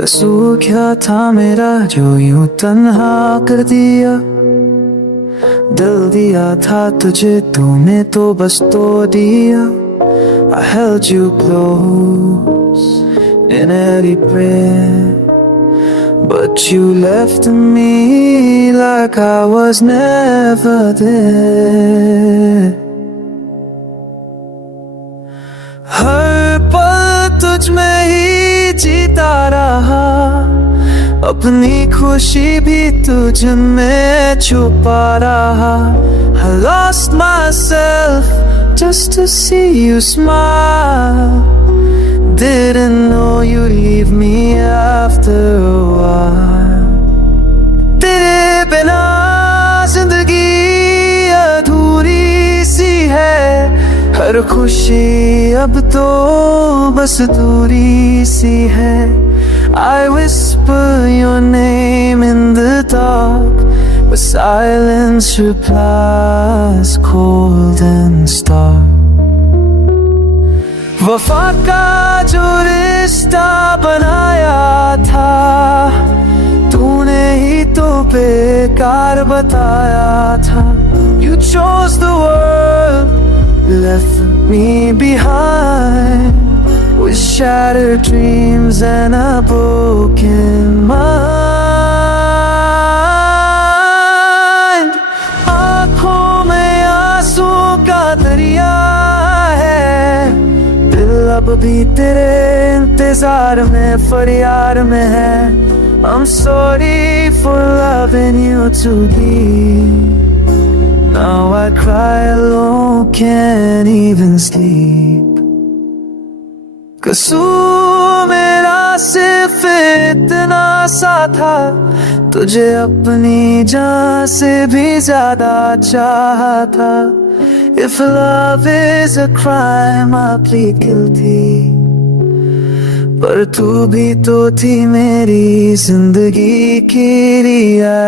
कसूर क्या था मेरा जो यूं तन्हा कर दिया। दिल दिया था तुझे, तूने तो बस तोड़ दिया। I held you close in every prayer, but you left me like I was never there. हर पल तुझ में ही जीता रहा, अपनी खुशी भी तुझ में छुपा रहा। I lost myself just to see you smile. Didn't know you'd leave me after a while. तेरे बिना जिंदगी अधूरी सी है, हर खुशी अब तो बस दूरी सी है। I whisper your name in the dark, but silence replies cold and stark. वफा का जो रिश्ता बनाया था, तूने ही तो बेकार बताया था। You chose the world, left me behind with shattered dreams and a broken mind. आँखों में आंसू का दरिया है, दिल अब भी तेरे इंतजार में फरियाद में है। I'm sorry for loving you too deep. Now I cry alone, can't even sleep. कसूर मेरा सिर्फ इतना सा था, तुझे अपनी जान से भी ज्यादा चाहा था। If love is a crime, I plead guilty. पर तू भी तो थी मेरी जिंदगी की रियलिटी।